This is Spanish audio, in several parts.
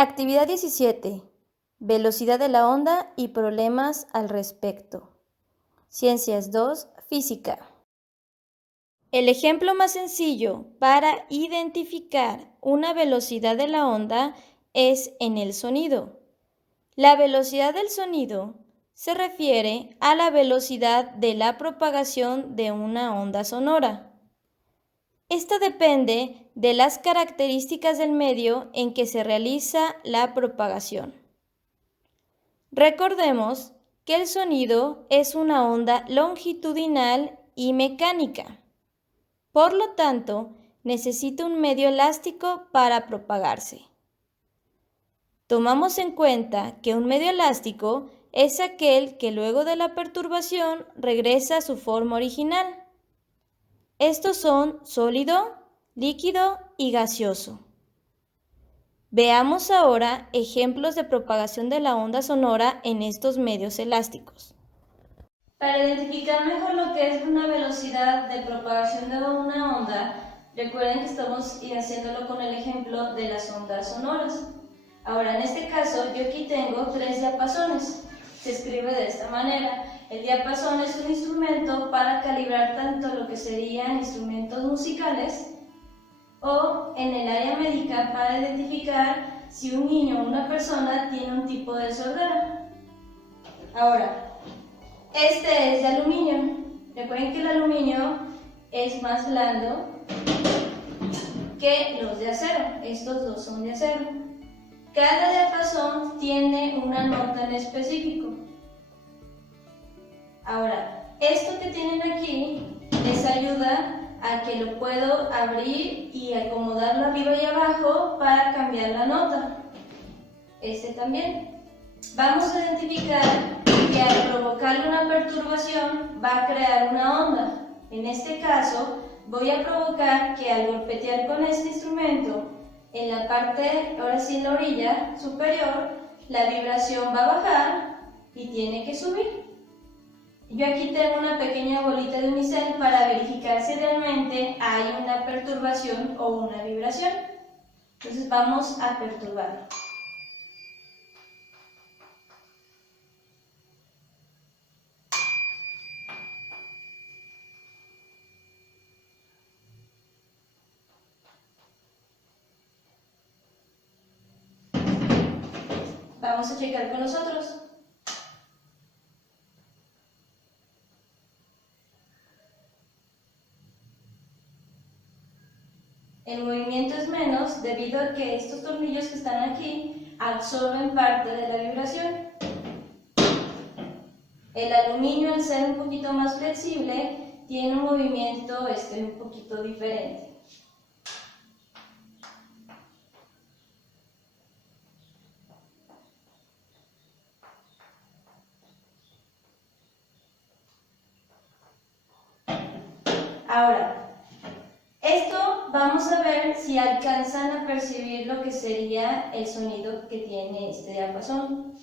Actividad 17. Velocidad de la onda y problemas al respecto. Ciencias 2, Física. El ejemplo más sencillo para identificar una velocidad de la onda es en el sonido. La velocidad del sonido se refiere a la velocidad de la propagación de una onda sonora. Esta depende de las características del medio en que se realiza la propagación. Recordemos que el sonido es una onda longitudinal y mecánica. Por lo tanto, necesita un medio elástico para propagarse. Tomamos en cuenta que un medio elástico es aquel que luego de la perturbación regresa a su forma original. Estos son sólido, líquido y gaseoso. Veamos ahora ejemplos de propagación de la onda sonora en estos medios elásticos. Para identificar mejor lo que es una velocidad de propagación de una onda, recuerden que estamos haciéndolo con el ejemplo de las ondas sonoras. Ahora, en este caso, yo aquí tengo 3 diapasones. Se escribe de esta manera. El diapasón es un instrumento para calibrar tanto lo que serían instrumentos musicales o en el área médica para identificar si un niño o una persona tiene un tipo de sordera. Ahora, este es de aluminio. Recuerden que el aluminio es más blando que los de acero. Estos dos son de acero. Cada diapasón tiene una nota en específico. Ahora, esto que tienen aquí les ayuda a que lo puedo abrir y acomodarlo arriba y abajo para cambiar la nota. Este también. Vamos a identificar que al provocarle una perturbación va a crear una onda. En este caso, voy a provocar que al golpetear con este instrumento en la parte, ahora sí en la orilla superior, la vibración va a bajar y tiene que subir. Yo aquí tengo una pequeña bolita de unicel para verificar si realmente hay una perturbación o una vibración. Entonces vamos a perturbarlo. Vamos a checar con nosotros. El movimiento es menos debido a que estos tornillos que están aquí absorben parte de la vibración. El aluminio, al ser un poquito más flexible, tiene un movimiento un poquito diferente. Ahora, esto vamos a ver si alcanzan a percibir lo que sería el sonido que tiene este diapasón.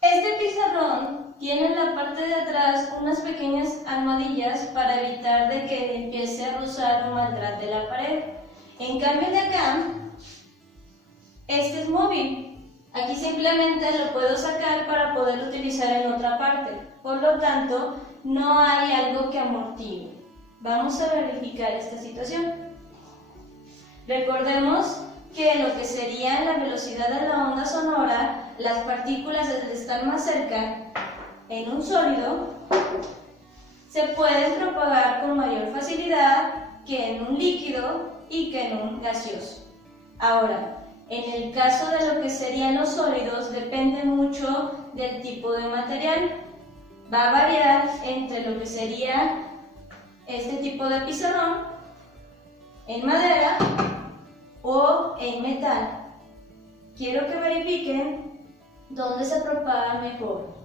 Este pizarrón tiene en la parte de atrás unas pequeñas almohadillas para evitar de que empiece a rozar o maltrate la pared. En cambio de acá, este es móvil. Aquí simplemente lo puedo sacar para poder utilizar en otra parte. Por lo tanto, no hay algo que amortigue. Vamos a verificar esta situación. Recordemos que lo que sería la velocidad de la onda sonora, las partículas al estar más cerca en un sólido, se pueden propagar con mayor facilidad que en un líquido y que en un gaseoso. Ahora, en el caso de lo que serían los sólidos, depende mucho del tipo de material. Va a variar entre lo que sería este tipo de pizarrón en madera o en metal. Quiero que verifiquen dónde se propaga mejor.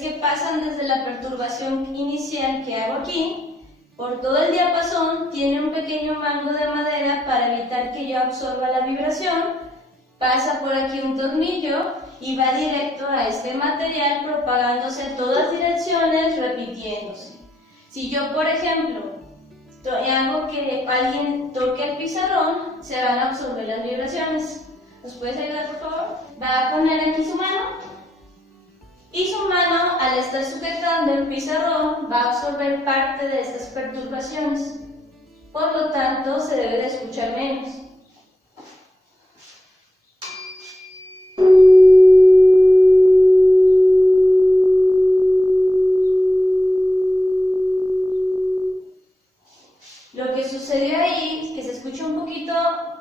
que pasan desde la perturbación inicial que hago aquí, por todo el diapasón tiene un pequeño mango de madera para evitar que yo absorba la vibración, pasa por aquí un tornillo y va directo a este material propagándose en todas direcciones, repitiéndose. Si yo, por ejemplo, hago que alguien toque el pizarrón, se van a absorber las vibraciones. ¿Nos puedes ayudar, por favor? Va a poner aquí su mano y su mano, al estar sujetando el pizarrón, va a absorber parte de estas perturbaciones. Por lo tanto, se debe de escuchar menos. Lo que sucedió ahí, que se escuchó un poquito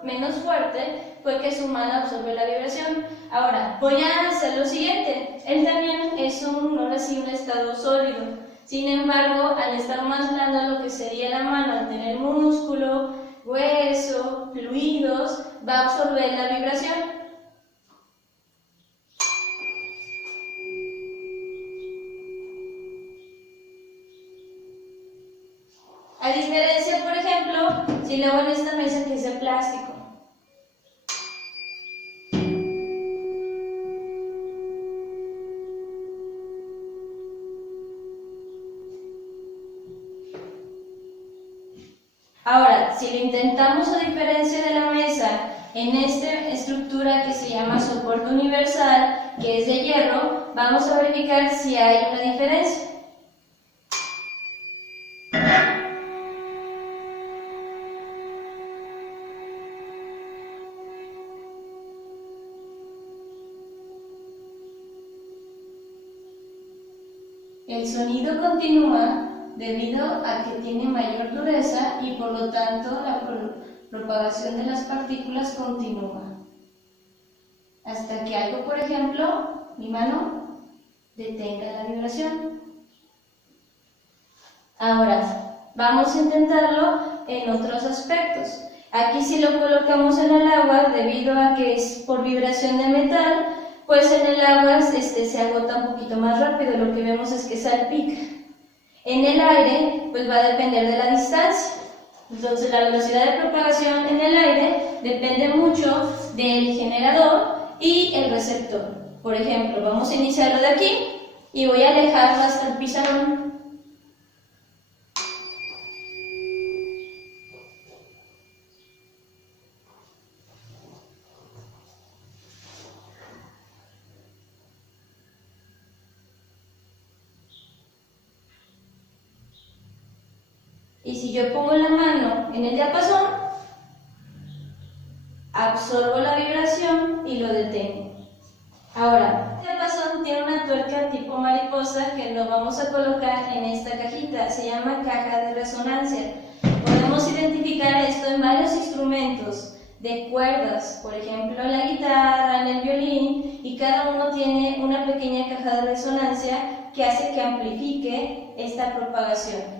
menos fuerte, fue que su mano absorbió la vibración. Ahora, voy a hacer lo siguiente. Él también es ahora sí, un estado sólido. Sin embargo, al estar más blando lo que sería la mano, al tener músculo, hueso, fluidos, va a absorber la vibración. A diferencia, por ejemplo, si lo hago en esta mesa que es de plástico. Ahora, si lo intentamos a diferencia de la mesa en esta estructura que se llama soporte universal, que es de hierro, vamos a verificar si hay una diferencia. El sonido continúa debido a que tiene mayor dureza y por lo tanto la propagación de las partículas continúa. Hasta que algo, por ejemplo, mi mano, detenga la vibración. Ahora, vamos a intentarlo en otros aspectos. Aquí si lo colocamos en el agua, debido a que es por vibración de metal, pues en el agua se agota un poquito más rápido, lo que vemos es que salpica. En el aire, pues va a depender de la distancia. Entonces la velocidad de propagación en el aire depende mucho del generador y el receptor. Por ejemplo, vamos a iniciarlo de aquí y voy a alejarlo hasta el pizarrón. Y si yo pongo la mano en el diapasón, absorbo la vibración y lo detengo. Ahora, el diapasón tiene una tuerca tipo mariposa que lo vamos a colocar en esta cajita, se llama caja de resonancia. Podemos identificar esto en varios instrumentos de cuerdas, por ejemplo en la guitarra, en el violín, y cada uno tiene una pequeña caja de resonancia que hace que amplifique esta propagación.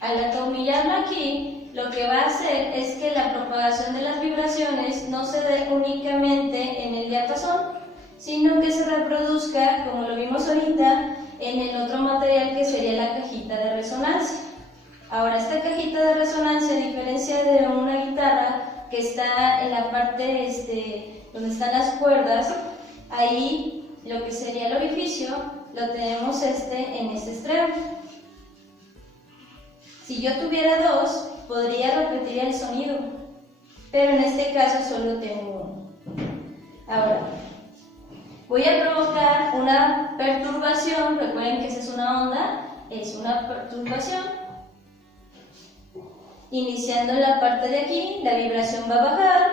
Al atornillarlo aquí, lo que va a hacer es que la propagación de las vibraciones no se dé únicamente en el diapasón, sino que se reproduzca, como lo vimos ahorita, en el otro material que sería la cajita de resonancia. Ahora, esta cajita de resonancia, a diferencia de una guitarra que está en la parte donde están las cuerdas, ahí lo que sería el orificio lo tenemos en este extremo. Si yo tuviera dos, podría repetir el sonido, pero en este caso solo tengo uno. Ahora, voy a provocar una perturbación. Recuerden que esa es una onda, es una perturbación. Iniciando en la parte de aquí, la vibración va a bajar,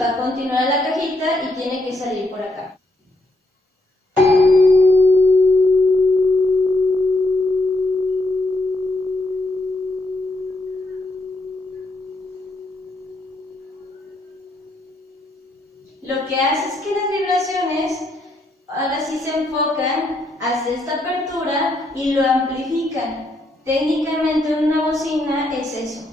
va a continuar a la cajita y tiene que salir por acá. Lo que hace es que las vibraciones ahora sí se enfocan hacia esta esta apertura y lo amplifica. Técnicamente una bocina es eso.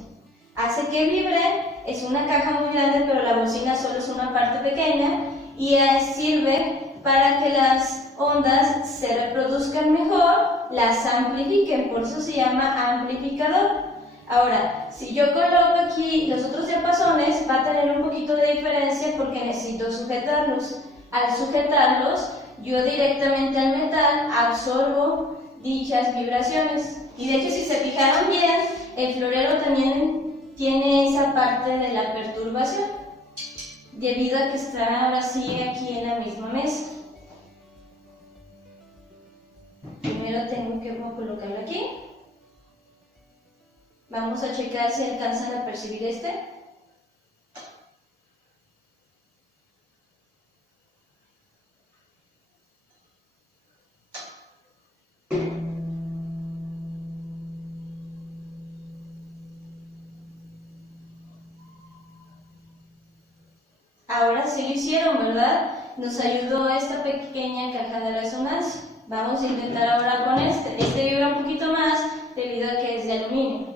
Hace que vibre, es una caja muy grande, pero la bocina solo es una parte pequeña y sirve para que las ondas se reproduzcan mejor, las amplifiquen, por eso se llama amplificador. Ahora, si yo coloco aquí los otros diapasones, va a tener un poquito de diferencia porque necesito sujetarlos. Al sujetarlos, yo directamente al metal absorbo dichas vibraciones. Y de hecho, si se fijaron bien, el florero también tiene esa parte de la perturbación, debido a que está ahora sí aquí en la misma mesa. Primero tengo que colocarlo aquí. Vamos a checar si alcanzan a percibir este. Ahora sí lo hicieron, ¿verdad? Nos ayudó esta pequeña caja de resonancia. Vamos a intentar ahora con este. Este vibra un poquito más debido a que es de aluminio.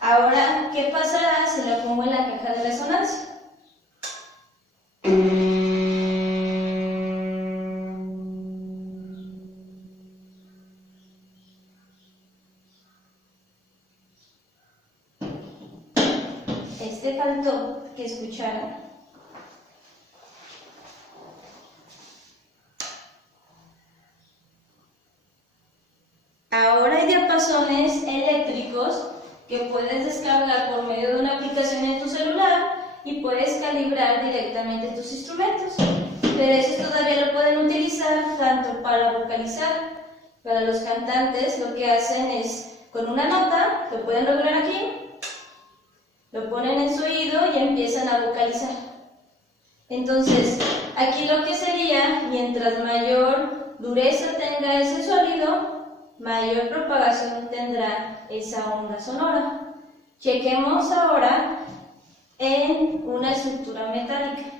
Ahora, ¿qué pasará si lo pongo en la caja de resonancia? Este faltó que escucharan. Ahora hay diapasones eléctricos que puedes descargar por medio de una aplicación en tu celular y puedes calibrar directamente tus instrumentos. Pero eso todavía lo pueden utilizar tanto para vocalizar. Para los cantantes lo que hacen es, con una nota, lo pueden lograr aquí, lo ponen en su oído y empiezan a vocalizar. Entonces, aquí lo que sería, mientras mayor dureza tenga ese sólido, mayor propagación tendrá esa onda sonora. Chequemos ahora en una estructura metálica.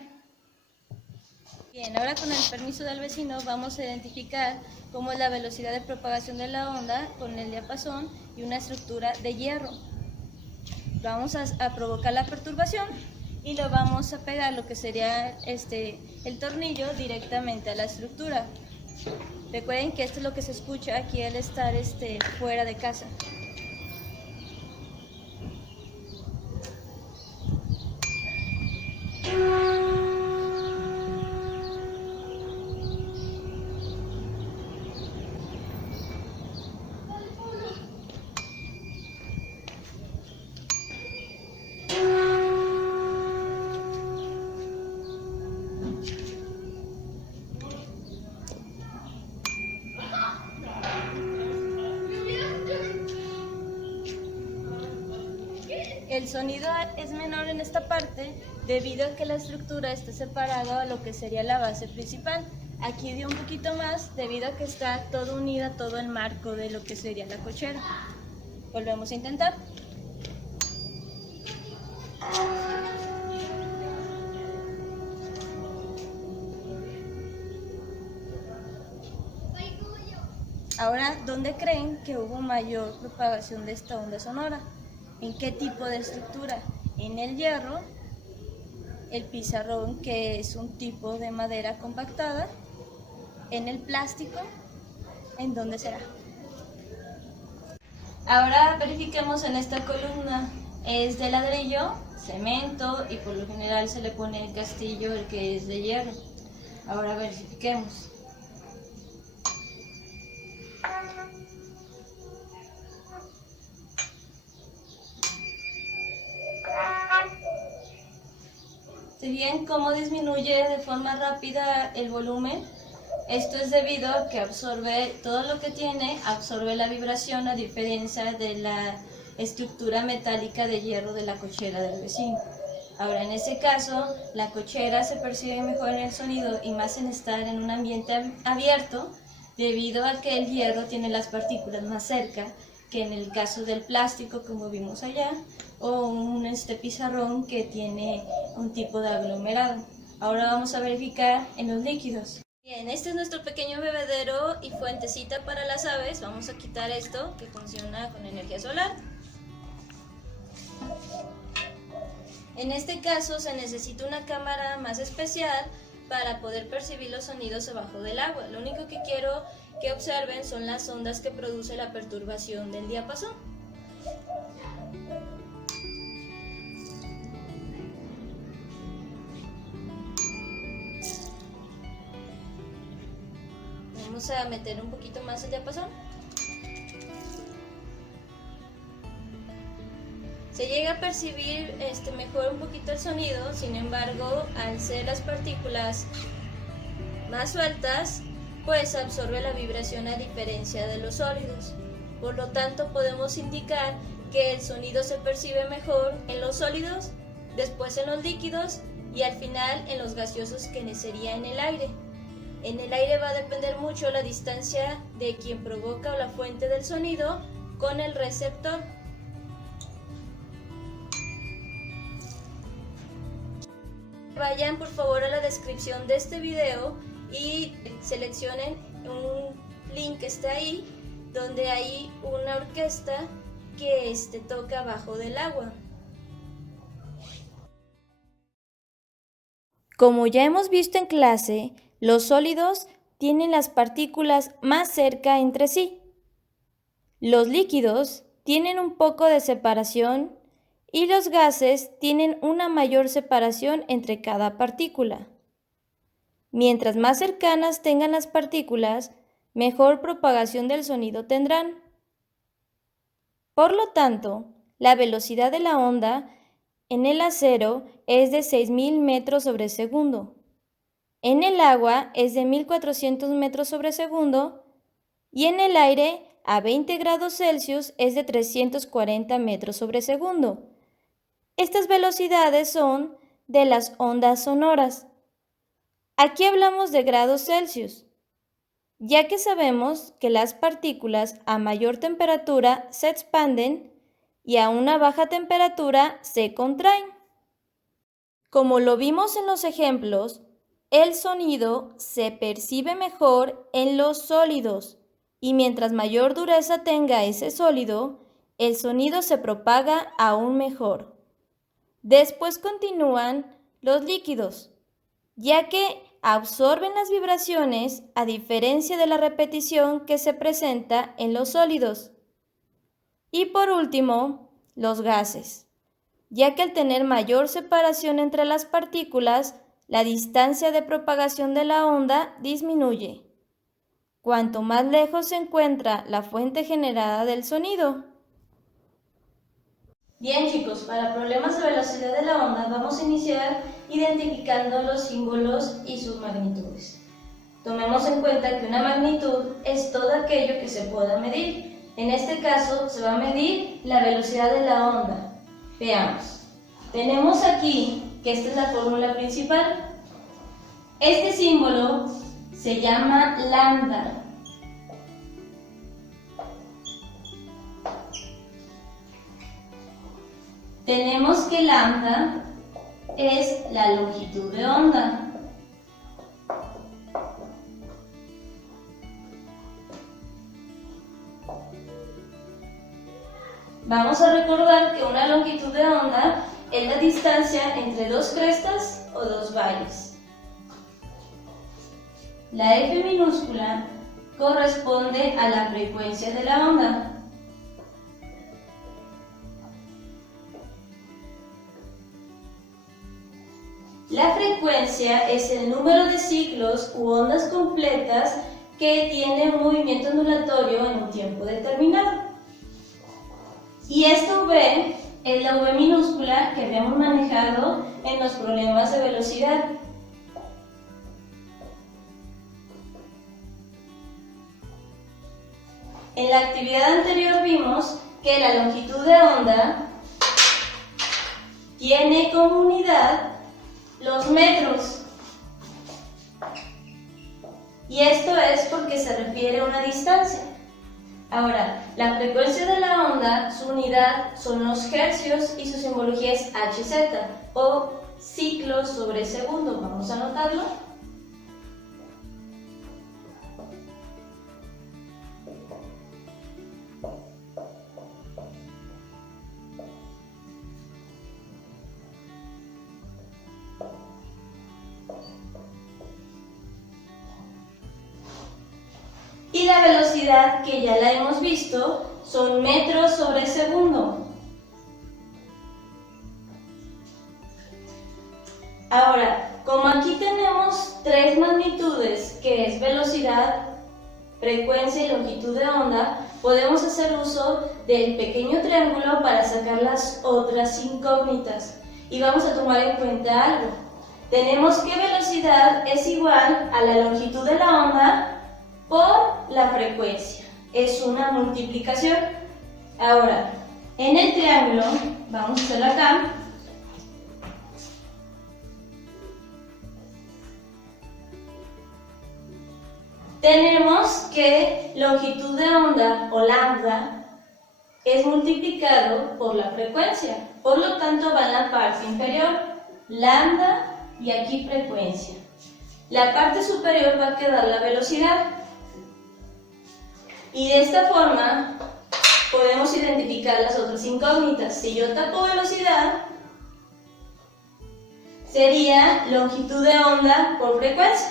Bien, ahora con el permiso del vecino vamos a identificar cómo es la velocidad de propagación de la onda con el diapasón y una estructura de hierro. Vamos a provocar la perturbación y lo vamos a pegar, lo que sería el tornillo, directamente a la estructura. Recuerden que esto es lo que se escucha aquí al estar fuera de casa. El sonido es menor en esta parte debido a que la estructura está separada a lo que sería la base principal. Aquí dio un poquito más debido a que está todo unida, todo el marco de lo que sería la cochera. Volvemos a intentar. Ahora, ¿dónde creen que hubo mayor propagación de esta onda sonora? ¿En qué tipo de estructura? En el hierro, el pizarrón, que es un tipo de madera compactada, en el plástico, ¿en dónde será? Ahora verifiquemos en esta columna, es de ladrillo, cemento y por lo general se le pone el castillo, el que es de hierro. Ahora verifiquemos. ¿Se ven cómo disminuye de forma rápida el volumen? Esto es debido a que absorbe todo lo que tiene, absorbe la vibración a diferencia de la estructura metálica de hierro de la cochera del vecino. Ahora, en ese caso, la cochera se percibe mejor en el sonido y más en estar en un ambiente abierto, debido a que el hierro tiene las partículas más cerca que en el caso del plástico, como vimos allá, o un pizarrón que tiene un tipo de aglomerado. Ahora vamos a verificar en los líquidos. Bien, este es nuestro pequeño bebedero y fuentecita para las aves. Vamos a quitar esto que funciona con energía solar. En este caso se necesita una cámara más especial para poder percibir los sonidos abajo del agua. Lo único que quiero que observen son las ondas que produce la perturbación del diapasón. Vamos a meter un poquito más el diapasón. Se llega a percibir mejor un poquito el sonido, sin embargo, al ser las partículas más sueltas, pues absorbe la vibración a diferencia de los sólidos. Por lo tanto, podemos indicar que el sonido se percibe mejor en los sólidos, después en los líquidos y al final en los gaseosos, que sería en el aire. En el aire va a depender mucho la distancia de quien provoca o la fuente del sonido con el receptor. Vayan por favor a la descripción de este video y seleccionen un link que está ahí, donde hay una orquesta que toca abajo del agua. Como ya hemos visto en clase, los sólidos tienen las partículas más cerca entre sí. Los líquidos tienen un poco de separación y los gases tienen una mayor separación entre cada partícula. Mientras más cercanas tengan las partículas, mejor propagación del sonido tendrán. Por lo tanto, la velocidad de la onda en el acero es de 6.000 metros sobre segundo. En el agua es de 1.400 metros sobre segundo y en el aire a 20 grados Celsius es de 340 metros sobre segundo. Estas velocidades son de las ondas sonoras. Aquí hablamos de grados Celsius, ya que sabemos que las partículas a mayor temperatura se expanden y a una baja temperatura se contraen. Como lo vimos en los ejemplos, el sonido se percibe mejor en los sólidos y mientras mayor dureza tenga ese sólido, el sonido se propaga aún mejor. Después continúan los líquidos, ya que absorben las vibraciones a diferencia de la repetición que se presenta en los sólidos. Y por último, los gases, ya que al tener mayor separación entre las partículas, la distancia de propagación de la onda disminuye. Cuanto más lejos se encuentra la fuente generada del sonido. Bien chicos, para problemas de velocidad de la onda vamos a iniciar identificando los símbolos y sus magnitudes. Tomemos en cuenta que una magnitud es todo aquello que se pueda medir. En este caso se va a medir la velocidad de la onda. Veamos. Tenemos aquí que esta es la fórmula principal. Este símbolo se llama lambda. Tenemos que lambda es la longitud de onda. Vamos a recordar que una longitud de onda es la distancia entre dos crestas o dos valles. La F minúscula corresponde a la frecuencia de la onda. La frecuencia es el número de ciclos u ondas completas que tiene un movimiento ondulatorio en un tiempo determinado. Y esta V es la V minúscula que habíamos manejado en los problemas de velocidad. En la actividad anterior vimos que la longitud de onda tiene como unidad los metros. Y esto es porque se refiere a una distancia. Ahora, la frecuencia de la onda, su unidad son los hercios y su simbología es Hz o ciclos sobre segundo. Vamos a anotarlo. Y la velocidad, que ya la hemos visto, son metros sobre segundo. Ahora, como aquí tenemos tres magnitudes, que es velocidad, frecuencia y longitud de onda, podemos hacer uso del pequeño triángulo para sacar las otras incógnitas. Y vamos a tomar en cuenta algo. Tenemos que velocidad es igual a la longitud de la onda por la frecuencia. Es una multiplicación. Ahora, en el triángulo, vamos a hacerlo acá. Tenemos que longitud de onda o lambda es multiplicado por la frecuencia. Por lo tanto, va en la parte inferior, lambda y aquí frecuencia. La parte superior va a quedar la velocidad. Y de esta forma podemos identificar las otras incógnitas. Si yo tapo velocidad, sería longitud de onda por frecuencia.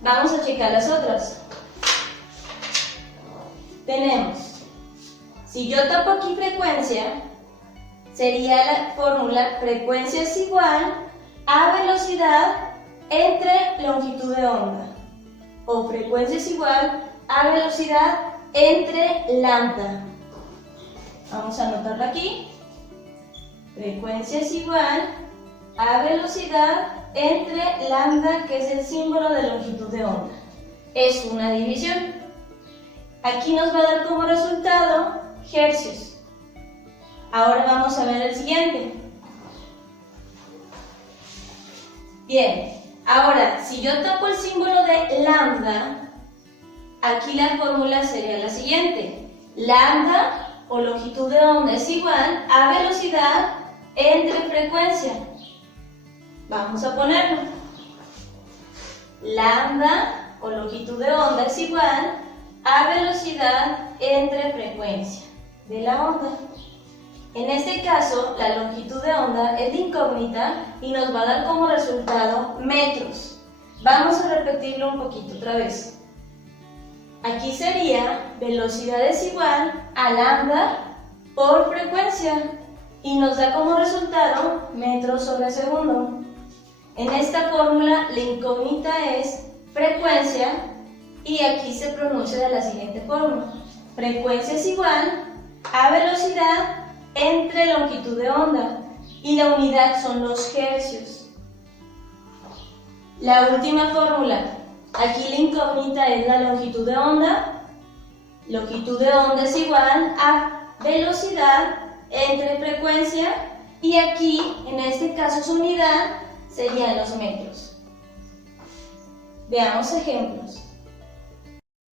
Vamos a checar las otras. Tenemos, si yo tapo aquí frecuencia, sería la fórmula frecuencia es igual a velocidad entre longitud de onda. O frecuencia es igual a velocidad entre lambda. Vamos a anotarlo aquí. Frecuencia es igual a velocidad entre lambda, que es el símbolo de longitud de onda. Es una división. Aquí nos va a dar como resultado hercios. Ahora vamos a ver el siguiente. Bien, ahora si yo tapo el símbolo de lambda, aquí la fórmula sería la siguiente. Lambda o longitud de onda es igual a velocidad entre frecuencia. Vamos a ponerlo. Lambda o longitud de onda es igual a velocidad entre frecuencia de la onda. En este caso, la longitud de onda es de incógnita y nos va a dar como resultado metros. Vamos a repetirlo un poquito otra vez. Aquí sería velocidad es igual a lambda por frecuencia y nos da como resultado metros sobre segundo. En esta fórmula la incógnita es frecuencia y aquí se pronuncia de la siguiente forma. Frecuencia es igual a velocidad entre longitud de onda y la unidad son los hercios. La última fórmula. Aquí la incógnita es la longitud de onda. Longitud de onda es igual a velocidad entre frecuencia y aquí, en este caso, su unidad serían los metros. Veamos ejemplos.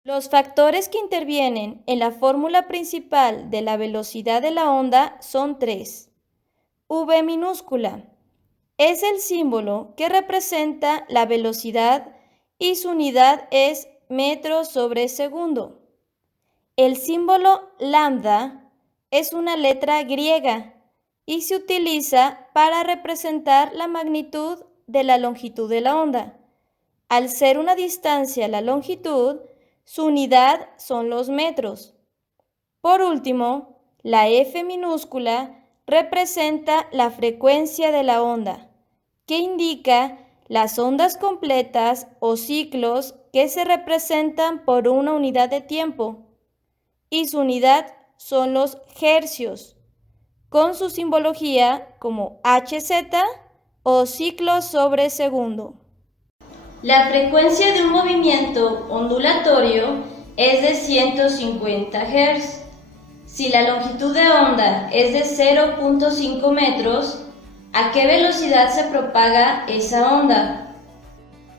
Los factores que intervienen en la fórmula principal de la velocidad de la onda son tres. V minúscula es el símbolo que representa la velocidad y su unidad es metros sobre segundo. El símbolo lambda es una letra griega y se utiliza para representar la magnitud de la longitud de la onda. Al ser una distancia la longitud, su unidad son los metros. Por último, la F minúscula representa la frecuencia de la onda, que indica las ondas completas o ciclos que se representan por una unidad de tiempo, y su unidad son los hercios, con su simbología como Hz o ciclos sobre segundo. La frecuencia de un movimiento ondulatorio es de 150 Hz. Si la longitud de onda es de 0.5 metros, ¿a qué velocidad se propaga esa onda?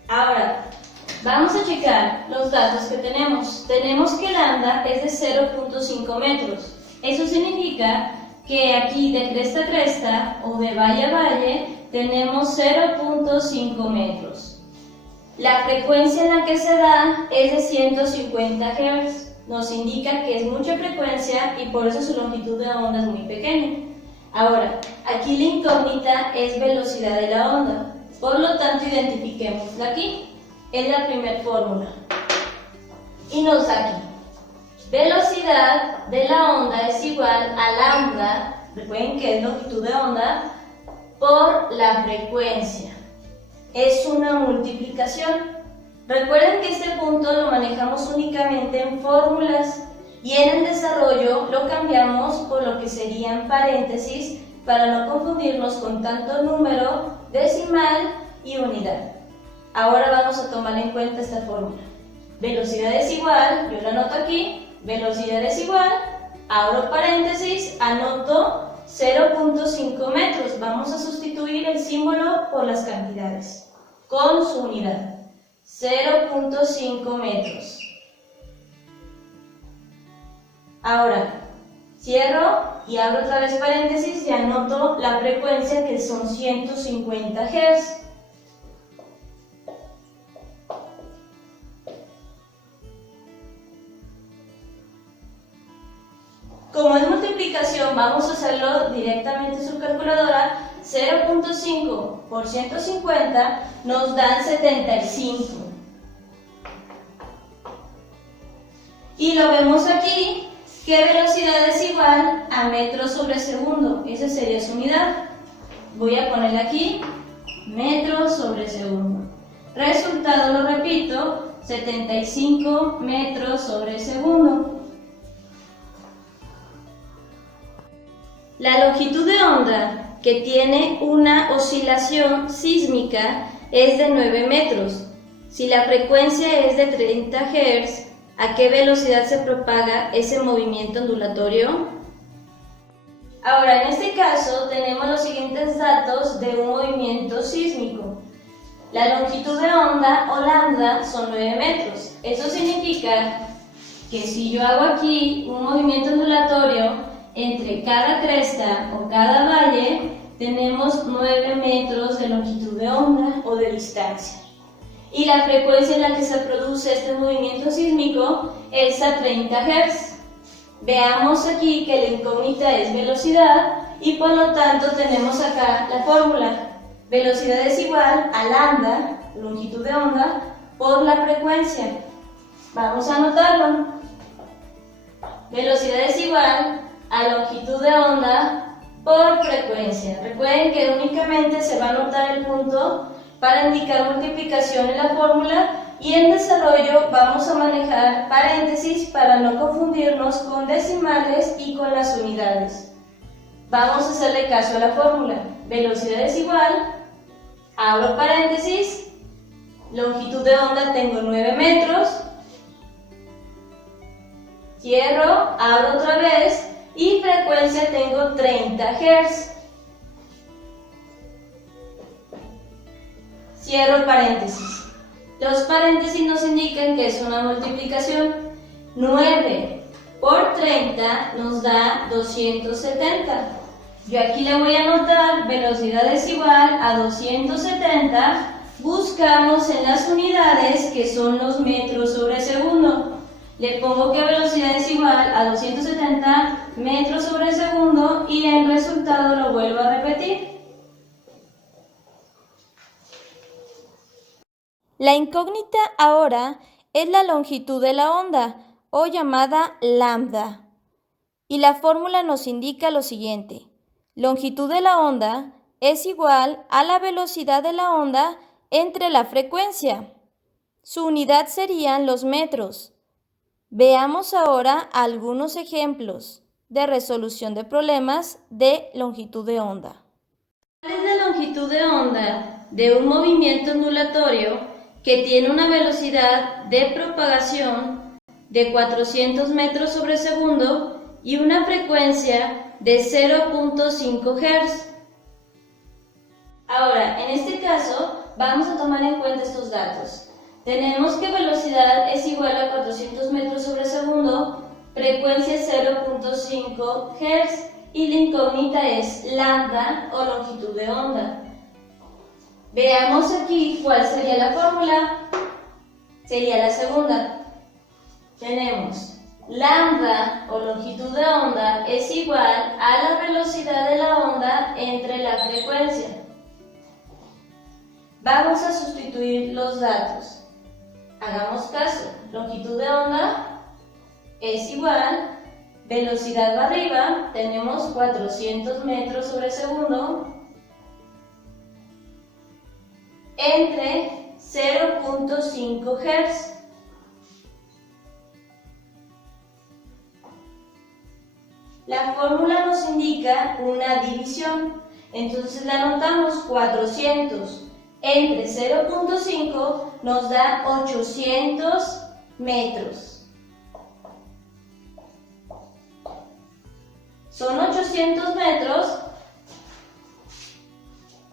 Ahora, Vamos a checar los datos que tenemos. Tenemos que lambda es de 0.5 metros. Eso significa que aquí de cresta a cresta o de valle a valle tenemos 0.5 metros. La frecuencia en la que se da es de 150 Hz. Nos indica que es mucha frecuencia y por eso su longitud de onda es muy pequeña. Ahora, aquí la incógnita es velocidad de la onda. Por lo tanto, identifiquémosla aquí. Es la primera fórmula. Y nos da aquí. Velocidad de la onda es igual a lambda, recuerden que es longitud de onda, por la frecuencia. Es una multiplicación. Recuerden que este punto lo manejamos únicamente en fórmulas y en el desarrollo lo cambiamos por lo que serían paréntesis para no confundirnos con tanto número, decimal y unidad. Ahora vamos a tomar en cuenta esta fórmula. Velocidad es igual, yo la anoto aquí, velocidad es igual, abro paréntesis, anoto 0.5 metros. Vamos a sustituir el símbolo por las cantidades, con su unidad. 0.5 metros. Ahora, cierro y abro otra vez paréntesis y anoto la frecuencia que son 150 Hz. Como es multiplicación, vamos a hacerlo directamente en su calculadora. 0.5 por 150 nos dan 75. Y lo vemos aquí, que velocidad es igual a metros sobre segundo. Esa sería su unidad. Voy a ponerle aquí, metros sobre segundo. Resultado, lo repito, 75 metros sobre segundo. La longitud de onda que tiene una oscilación sísmica es de 9 metros. Si la frecuencia es de 30 Hz, ¿a qué velocidad se propaga ese movimiento ondulatorio? Ahora, en este caso tenemos los siguientes datos de un movimiento sísmico. La longitud de onda o lambda son 9 metros. Eso significa que si yo hago aquí un movimiento ondulatorio entre cada cresta o cada valle, tenemos 9 metros de longitud de onda o de distancia. Y la frecuencia en la que se produce este movimiento sísmico es a 30 Hz. Veamos aquí que la incógnita es velocidad y por lo tanto tenemos acá la fórmula. Velocidad es igual a lambda, longitud de onda, por la frecuencia. Vamos a anotarlo. Velocidad es igual a longitud de onda por frecuencia. Recuerden que únicamente se va a anotar el punto para indicar multiplicación en la fórmula y en desarrollo vamos a manejar paréntesis para no confundirnos con decimales y con las unidades. Vamos a hacerle caso a la fórmula. Velocidad es igual, abro paréntesis, longitud de onda tengo 9 metros, cierro, abro otra vez, y frecuencia tengo 30 Hz. Cierro paréntesis. Los paréntesis nos indican que es una multiplicación. 9 por 30 nos da 270. Yo aquí le voy a anotar velocidad es igual a 270. Buscamos en las unidades que son los metros sobre segundo. Le pongo que velocidad es igual a 270 metros sobre segundo y el resultado lo vuelvo a repetir. La incógnita ahora es la longitud de la onda, o llamada lambda. Y la fórmula nos indica lo siguiente. Longitud de la onda es igual a la velocidad de la onda entre la frecuencia. Su unidad serían los metros. Veamos ahora algunos ejemplos de resolución de problemas de longitud de onda. ¿Cuál es la longitud de onda de un movimiento ondulatorio que tiene una velocidad de propagación de 400 metros sobre segundo y una frecuencia de 0.5 Hz? Ahora, en este caso, vamos a tomar en cuenta estos datos. Tenemos que velocidad es igual a 400 metros sobre segundo, frecuencia 0.5 Hz y la incógnita es lambda o longitud de onda. Veamos aquí cuál sería la fórmula. Sería la segunda. Tenemos lambda o longitud de onda es igual a la velocidad de la onda entre la frecuencia. Vamos a sustituir los datos. Hagamos caso, longitud de onda es igual, velocidad va arriba, tenemos 400 metros sobre segundo, entre 0.5 Hz. La fórmula nos indica una división, entonces la anotamos 400 entre 0.5 nos da 800 metros. Son 800 metros,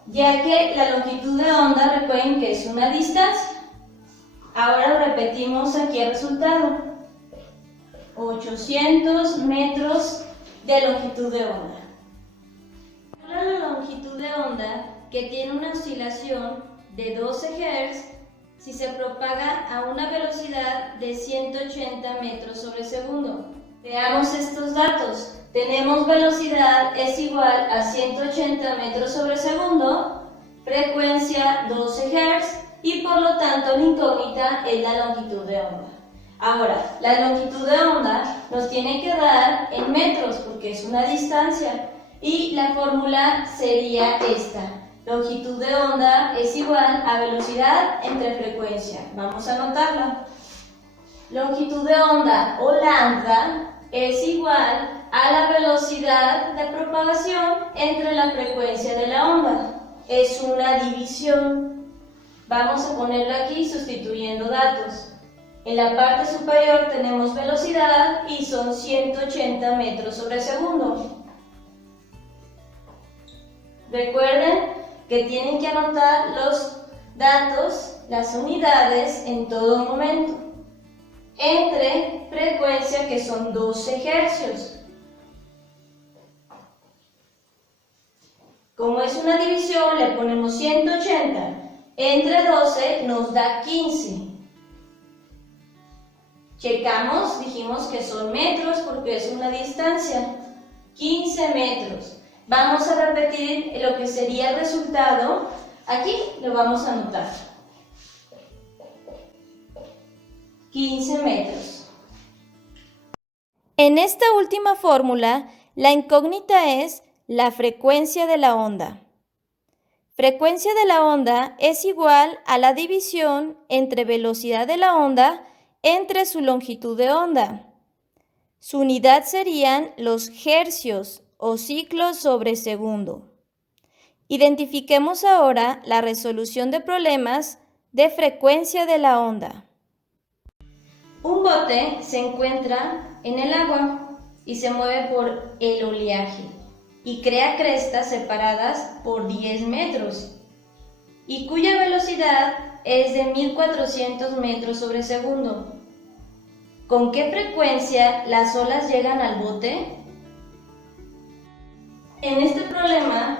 ya que la longitud de onda, recuerden que es una distancia. Ahora repetimos aquí el resultado. 800 metros de longitud de onda. La longitud de onda que tiene una oscilación de 12 Hz si se propaga a una velocidad de 180 metros sobre segundo. Veamos estos datos. Tenemos velocidad es igual a 180 metros sobre segundo, frecuencia 12 Hz y por lo tanto la incógnita es la longitud de onda. Ahora, la longitud de onda nos tiene que dar en metros porque es una distancia y la fórmula sería esta. Longitud de onda es igual a velocidad entre frecuencia. Vamos a anotarla. Longitud de onda o lambda es igual a la velocidad de propagación entre la frecuencia de la onda. Es una división. Vamos a ponerla aquí sustituyendo datos. En la parte superior tenemos velocidad y son 180 metros sobre segundo. Recuerden que tienen que anotar los datos, las unidades en todo momento. Entre frecuencia que son 12 hercios. Como es una división, le ponemos 180. Entre 12 nos da 15. Checamos, dijimos que son metros porque es una distancia. 15 metros. Vamos a repetir lo que sería el resultado. Aquí lo vamos a anotar. 15 metros. En esta última fórmula, la incógnita es la frecuencia de la onda. Frecuencia de la onda es igual a la división entre velocidad de la onda entre su longitud de onda. Su unidad serían los hercios o ciclos sobre segundo. Identifiquemos ahora la resolución de problemas de frecuencia de la onda. Un bote se encuentra en el agua y se mueve por el oleaje y crea crestas separadas por 10 metros y cuya velocidad es de 1400 metros sobre segundo. ¿Con qué frecuencia las olas llegan al bote? En este problema,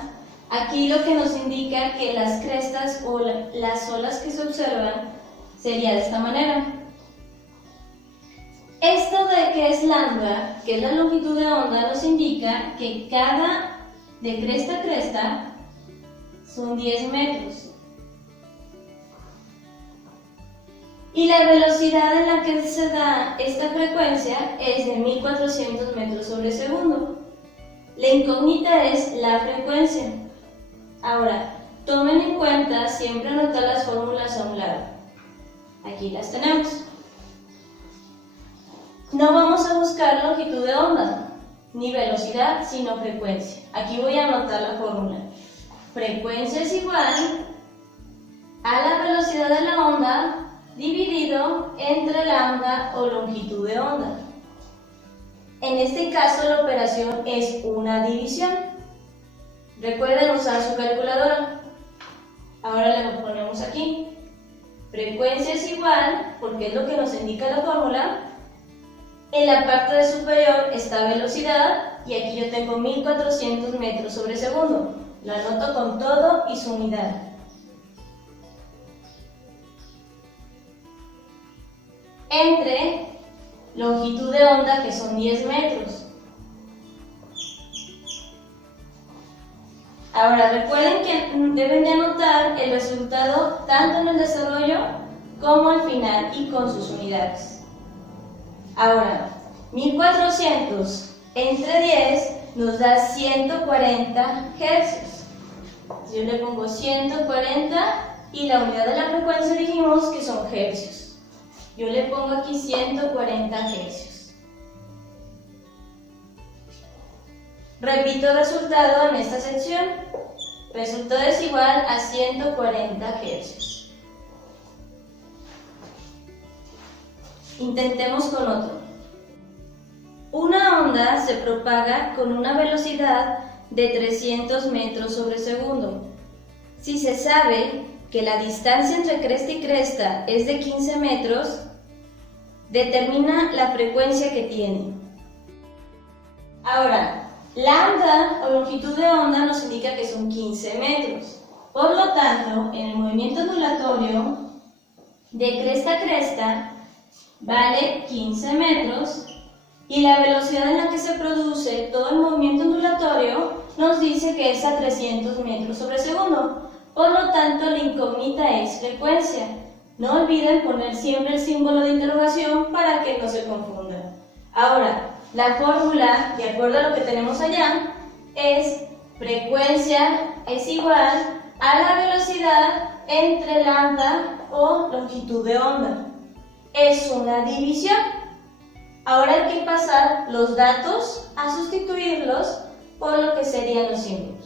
aquí lo que nos indica que las crestas o las olas que se observan sería de esta manera. Esto de que es lambda, que es la longitud de onda, nos indica que de cresta a cresta son 10 metros. Y la velocidad en la que se da esta frecuencia es de 1400 metros sobre segundo. La incógnita es la frecuencia. Ahora, tomen en cuenta siempre anotar las fórmulas a un lado. Aquí las tenemos. No vamos a buscar longitud de onda, ni velocidad, sino frecuencia. Aquí voy a anotar la fórmula. Frecuencia es igual a la velocidad de la onda dividido entre lambda o longitud de onda. En este caso la operación es una división. Recuerden usar su calculadora. Ahora le ponemos aquí. frecuencia es igual, porque es lo que nos indica la fórmula, en la parte de superior está velocidad y aquí yo tengo 1400 metros sobre segundo. Lo anoto con todo y su unidad. Entre longitud de onda, que son 10 metros. Ahora recuerden que deben de anotar el resultado tanto en el desarrollo como al final y con sus unidades. Ahora, 1400 entre 10 nos da 140 hercios. Yo le pongo 140 y la unidad de la frecuencia dijimos que son hercios. Yo le pongo aquí 140 hercios. Repito el resultado en esta sección. Resultado es igual a 140 hercios. Intentemos con otro. Una onda se propaga con una velocidad de 300 metros sobre segundo. Si se sabe que la distancia entre cresta y cresta es de 15 metros, determina la frecuencia que tiene. Ahora, lambda o longitud de onda nos indica que son 15 metros. Por lo tanto, en el movimiento ondulatorio de cresta a cresta vale 15 metros y la velocidad en la que se produce todo el movimiento ondulatorio nos dice que es a 300 metros sobre segundo. Por lo tanto, la incógnita es frecuencia. No olviden poner siempre el símbolo de interrogación para que no se confunda. Ahora, la fórmula, de acuerdo a lo que tenemos allá, es frecuencia es igual a la velocidad entre lambda o longitud de onda. Es una división. Ahora hay que pasar los datos a sustituirlos por lo que serían los símbolos.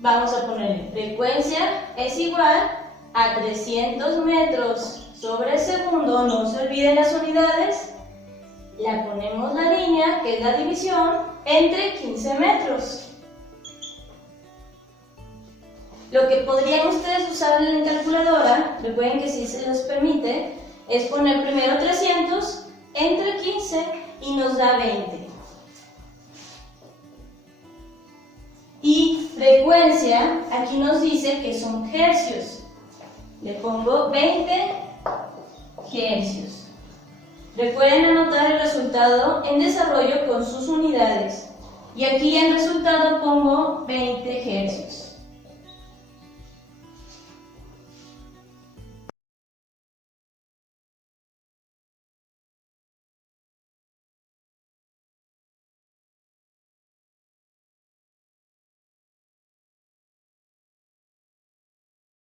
Vamos a ponerle frecuencia es igual a 300 metros sobre segundo, no se olviden las unidades. La ponemos la línea, que es la división, entre 15 metros. Lo que podrían ustedes usar en la calculadora, recuerden que si se les permite, es poner primero 300 entre 15 y nos da 20. Y frecuencia, aquí nos dice que son hercios. Le pongo 20 hercios. Recuerden anotar el resultado en desarrollo con sus unidades. Y aquí en resultado pongo